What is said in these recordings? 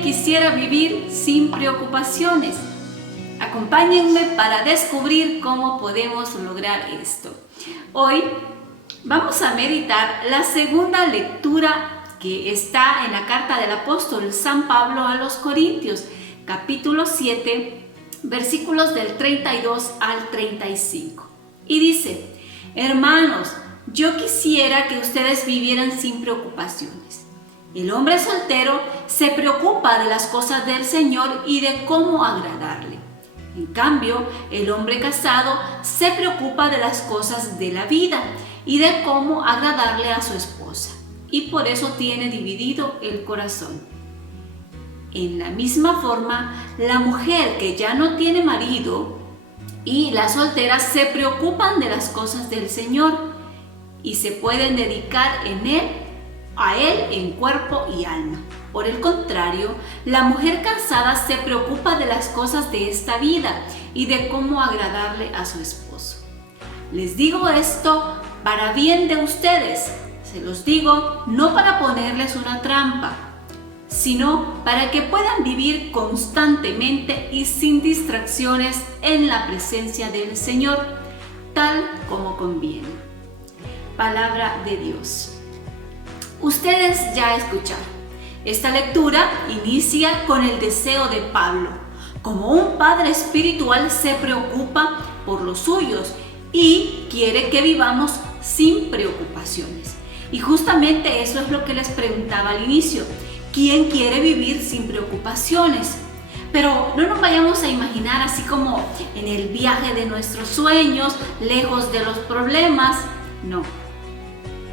¿Quién quisiera vivir sin preocupaciones? Acompáñenme para descubrir cómo podemos lograr esto. Hoy vamos a meditar la segunda lectura que está en la carta del apóstol San Pablo a los Corintios, capítulo 7, versículos del 32 al 35. Y dice: hermanos, yo quisiera que ustedes vivieran sin preocupaciones. El hombre soltero se preocupa de las cosas del Señor y de cómo agradarle. En cambio, el hombre casado se preocupa de las cosas de la vida y de cómo agradarle a su esposa, y por eso tiene dividido el corazón. En la misma forma, la mujer que ya no tiene marido y las solteras se preocupan de las cosas del Señor y se pueden dedicar a Él en cuerpo y alma. Por el contrario, la mujer casada se preocupa de las cosas de esta vida y de cómo agradarle a su esposo. Les digo esto para bien de ustedes. Se los digo no para ponerles una trampa, sino para que puedan vivir constantemente y sin distracciones en la presencia del Señor, tal como conviene. Palabra de Dios. Ustedes ya escucharon. Esta lectura inicia con el deseo de Pablo. Como un padre espiritual se preocupa por los suyos y quiere que vivamos sin preocupaciones. Y justamente eso es lo que les preguntaba al inicio. ¿Quién quiere vivir sin preocupaciones? Pero no nos vayamos a imaginar así como en el viaje de nuestros sueños, lejos de los problemas. No.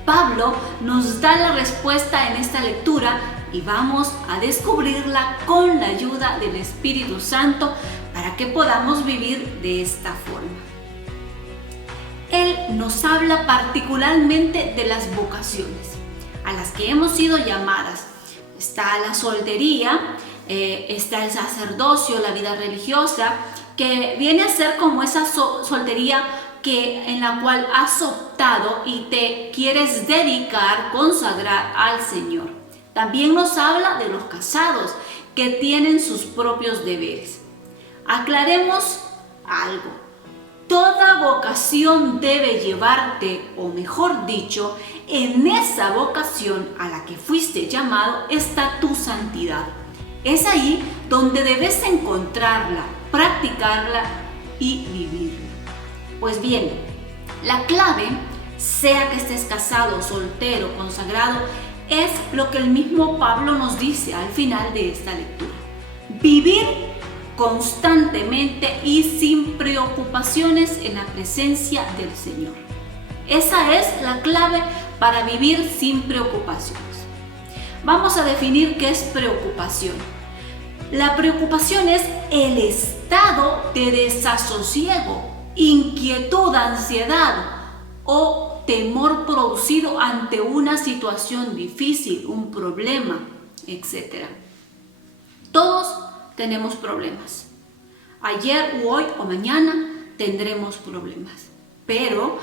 Pablo nos da la respuesta en esta lectura y vamos a descubrirla con la ayuda del Espíritu Santo para que podamos vivir de esta forma. Él nos habla particularmente de las vocaciones a las que hemos sido llamadas. Está la soltería, está el sacerdocio, la vida religiosa, que viene a ser como esa soltería en la cual has optado y te quieres dedicar, consagrar al Señor. También nos habla de los casados que tienen sus propios deberes. Aclaremos algo. Toda vocación debe llevarte, o mejor dicho, en esa vocación a la que fuiste llamado está tu santidad. Es ahí donde debes encontrarla, practicarla y vivirla. Pues bien, la clave, sea que estés casado, soltero, consagrado, es lo que el mismo Pablo nos dice al final de esta lectura. Vivir constantemente y sin preocupaciones en la presencia del Señor. Esa es la clave para vivir sin preocupaciones. Vamos a definir qué es preocupación. La preocupación es el estado de desasosiego, inquietud, ansiedad o temor producido ante una situación difícil, un problema, etc. Todos tenemos problemas. Ayer u hoy o mañana tendremos problemas. Pero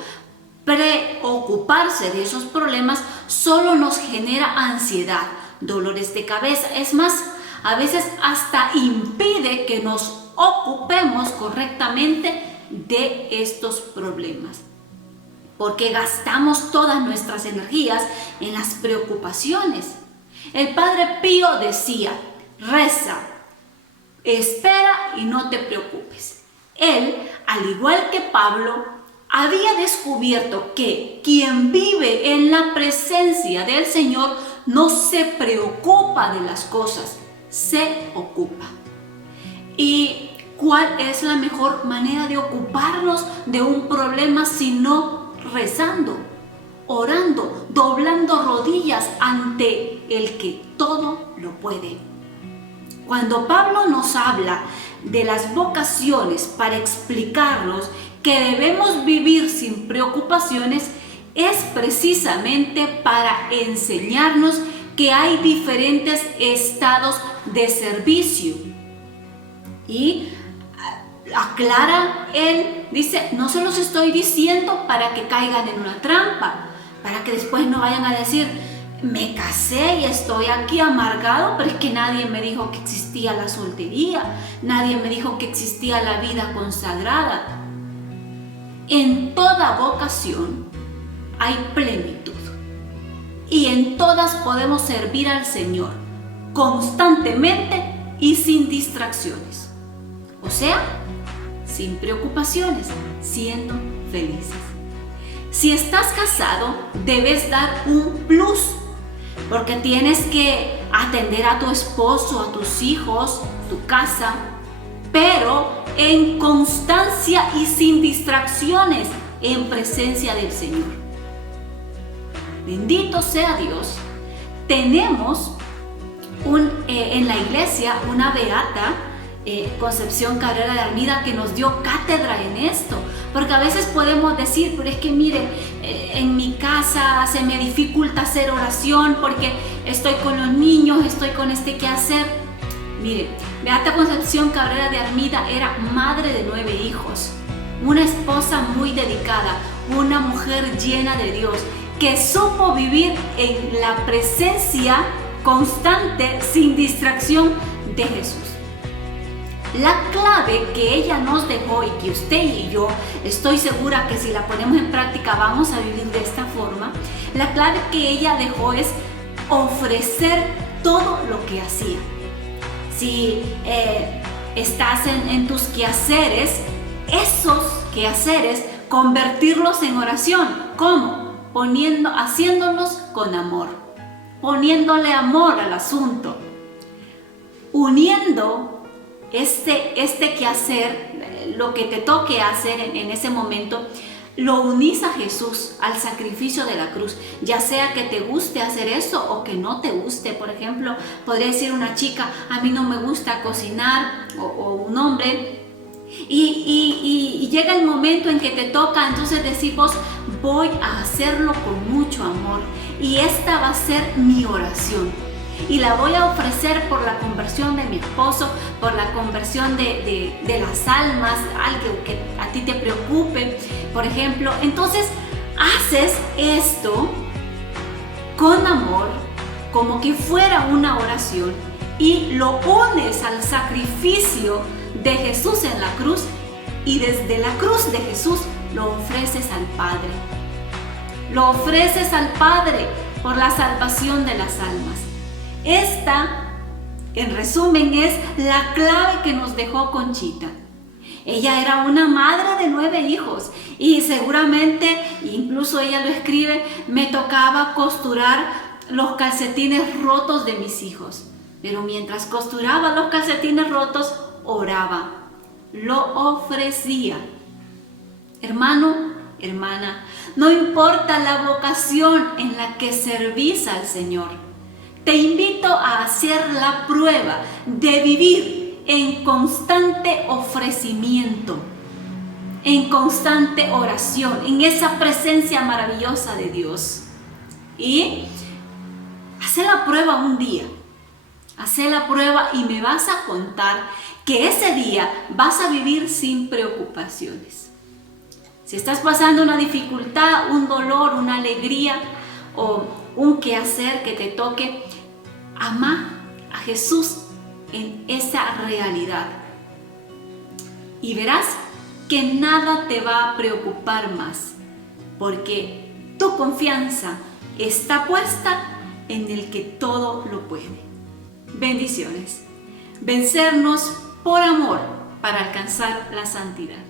preocuparse de esos problemas solo nos genera ansiedad, dolores de cabeza. Es más, a veces hasta impide que nos ocupemos correctamente de estos problemas. Porque gastamos todas nuestras energías en las preocupaciones. El Padre Pío decía: reza, espera y no te preocupes. Él, al igual que Pablo, había descubierto que quien vive en la presencia del Señor no se preocupa de las cosas, se ocupa. ¿Y cuál es la mejor manera de ocuparnos de un problema sino rezando, orando, doblando rodillas ante el que todo lo puede? Cuando Pablo nos habla de las vocaciones para explicarnos que debemos vivir sin preocupaciones, es precisamente para enseñarnos que hay diferentes estados de servicio. Y aclara, él dice: no se los estoy diciendo para que caigan en una trampa, para que después no vayan a decir: me casé y estoy aquí amargado, pero es que nadie me dijo que existía la soltería, nadie me dijo que existía la vida consagrada. En toda vocación hay plenitud y en todas podemos servir al Señor constantemente y sin distracciones. O sea, sin preocupaciones, siendo felices. Si estás casado, debes dar un plus, porque tienes que atender a tu esposo, a tus hijos, tu casa, pero en constancia y sin distracciones, en presencia del Señor. Bendito sea Dios. Tenemos en la iglesia una beata, Concepción Cabrera de Armida, que nos dio cátedra en esto, porque a veces podemos decir, pero es que mire, en mi casa se me dificulta hacer oración porque estoy con los niños, estoy con este quehacer. Mire, Beata Concepción Cabrera de Armida era madre de 9 hijos, una esposa muy dedicada, una mujer llena de Dios, que supo vivir en la presencia constante, sin distracción de Jesús. La clave que ella nos dejó y que usted y yo estoy segura que si la ponemos en práctica vamos a vivir de esta forma, la clave que ella dejó es ofrecer todo lo que hacía. Si estás en tus quehaceres, esos quehaceres convertirlos en oración. ¿Cómo? Haciéndolos con amor, poniéndole amor al asunto, uniendo este quehacer, lo que te toque hacer en ese momento, lo unís a Jesús, al sacrificio de la cruz, ya sea que te guste hacer eso o que no te guste. Por ejemplo, podría decir una chica, a mí no me gusta cocinar, o un hombre, y llega el momento en que te toca, entonces decís vos, voy a hacerlo con mucho amor, y esta va a ser mi oración. Y la voy a ofrecer por la conversión de mi esposo, por la conversión de las almas, algo que a ti te preocupe, por ejemplo. Entonces, haces esto con amor, como que fuera una oración, y lo unes al sacrificio de Jesús en la cruz, y desde la cruz de Jesús lo ofreces al Padre. Lo ofreces al Padre por la salvación de las almas. Esta, en resumen, es la clave que nos dejó Conchita. Ella era una madre de 9 hijos y seguramente, incluso ella lo escribe, me tocaba costurar los calcetines rotos de mis hijos. Pero mientras costuraba los calcetines rotos, oraba, lo ofrecía. Hermano, hermana, no importa la vocación en la que servís al Señor, te invito a hacer la prueba de vivir en constante ofrecimiento, en constante oración, en esa presencia maravillosa de Dios. Y haz la prueba un día, haz la prueba y me vas a contar que ese día vas a vivir sin preocupaciones. Si estás pasando una dificultad, un dolor, una alegría o un quehacer que te toque, ama a Jesús en esa realidad y verás que nada te va a preocupar más, porque tu confianza está puesta en el que todo lo puede. Bendiciones. Vencernos por amor para alcanzar la santidad.